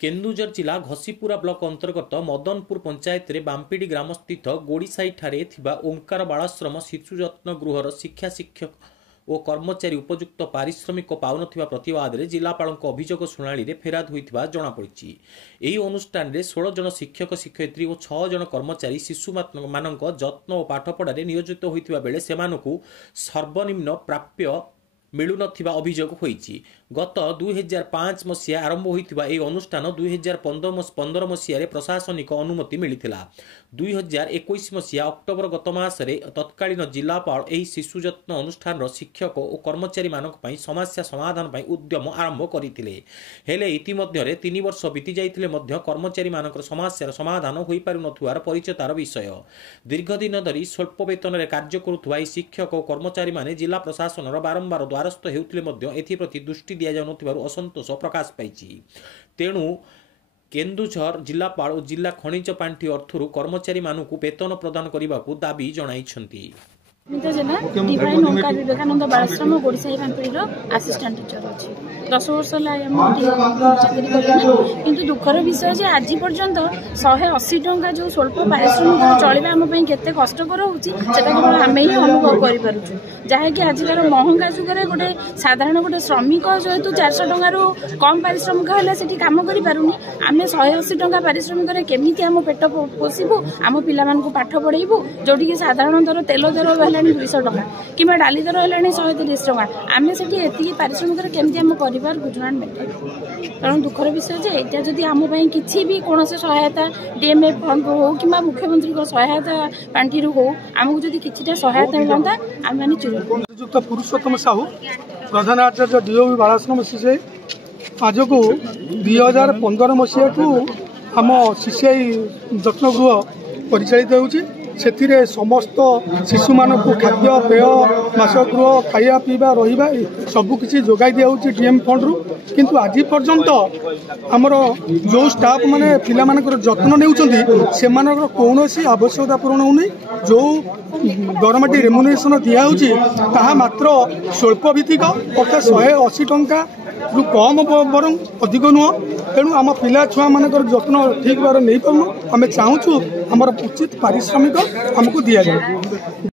केन्दुझर जिला घसीपुरा ब्लॉक अंतर्गत मदनपुर पंचायत रे बांपिडी ग्राम स्थित गोड़ीसाई ठारे थिबा ओंकार बालाश्रम शिशु जत्न गृहर शिक्षा शिक्षक और कर्मचारी उपयुक्त पारिश्रमिक पाउनथिबा प्रतिवाद रे जिलापाल अभियोग शुणाणी फेराद होइथिबा जणा पड़िछि। एही अनुष्ठान रे 16 जन शिक्षक शिक्षयित्री और 6 जन कर्मचारी शिशु मानक जत्न और पाठपढ़ा नियोजित होइथिबा बेले सेमानकु सर्वनिम्न प्राप्य मिलु नथिबा अभियोग होइछि। गत 2005 मसीहा आरंभ होइथिबा एही अनुष्ठान 2015 मसीहा रे प्रशासनिक अनुमति मिलिथिला। 2021 मसीहा अक्टोबर गत मासरे तत्कालीन जिलापाल एही शिशु जत्न अनुष्ठान रो शिक्षक और कर्मचारी मानक पई समस्या समाधान पई उद्यम आरंभ करिथिले। हेले इतिमध्ये 3 वर्ष बीती जाइथिले मध्य कर्मचारी मानकर समस्यार समाधान होई पारु नथुवार परिचयतार विषय। दीर्घ दिन धरी स्वल्प वेतन रे कार्य करुथुवा एही शिक्षक और कर्मचारी माने जिला प्रशासन रो बारंबार द्वारस्थ हेउथिले मध्य एथिप्रति दृष्टि दिया जाउनथिबारु असंतोष प्रकाश पाइछि। तेणु केन्दुझर जिलापाल और जिला खनिज पांठी अर्थरु कर्मचारी मानकु वेतन प्रदान करने दाबी जणाइछन्ति। डिवाइन ओंकार विवेकानंद बालाश्रम गोड़ीसाई बांपिडीर असिस्टेंट टीचर अच्छी 10 वर्ष चाकरी करें कि दुखर विषय जे आज पर्यंत 180 टंका जो स्वल्प पारिश्रमिक चलवा आम केते कष्टकर होची सेटा केवल आम ही अनुभव करूँ जहाँकि आजिकार महंगा जुगे गोटे साधारण गोटे श्रमिक जेहेतु 400 टंकार कम पारिश्रमिक है कम करूनी आम 180 टंका पारिश्रमिक केमिति आम पेट पोषिबू आम पिला पाठ पढ़ेबू जोटि साधारण दर तेल दर 200 टका कि डाली दर है 130 टका आम से पारिश्रमिक केमती आम परिवार गुजरान मेटे। कारण दुखर विषय जे एटा जदि आम किसी भी कौन सहायता डीएमएफ फंड हो कि मुख्यमंत्री सहायता पांठी हो आमको जदि किसी सहायता मिलता आम मैंने श्रीयुक्त पुरुषोत्तम साहू प्रधान आचार्य डीओबी बालाश्रम शिशु आज को 2015 मसीहा को आम सीसीआई जत्न गृह परिचालित होउछि। से समस्त शिशु मानक खाद्य पेय बासगृह खाଇବା पीवा रहा सबकि जोगाई दिया डीएम फंड रु किंतु आज पर्यंत आमर जो स्टाफ माने पिला मानकर जत्न नेउछन्ती कौन आवश्यकता पूरण होनी जो दरमाटी रेमुनेसन दिखाई ताहा मात्र स्वल्प भित्तिक अर्थात 180 टंका रु कम बर अधिक नुह। तेणु आम पिला छुआ मानकर जत्न ठीक भाव नहीं पार्नु आम चाहूँ आमर उचित पारिश्रमिक आमको दि जाए।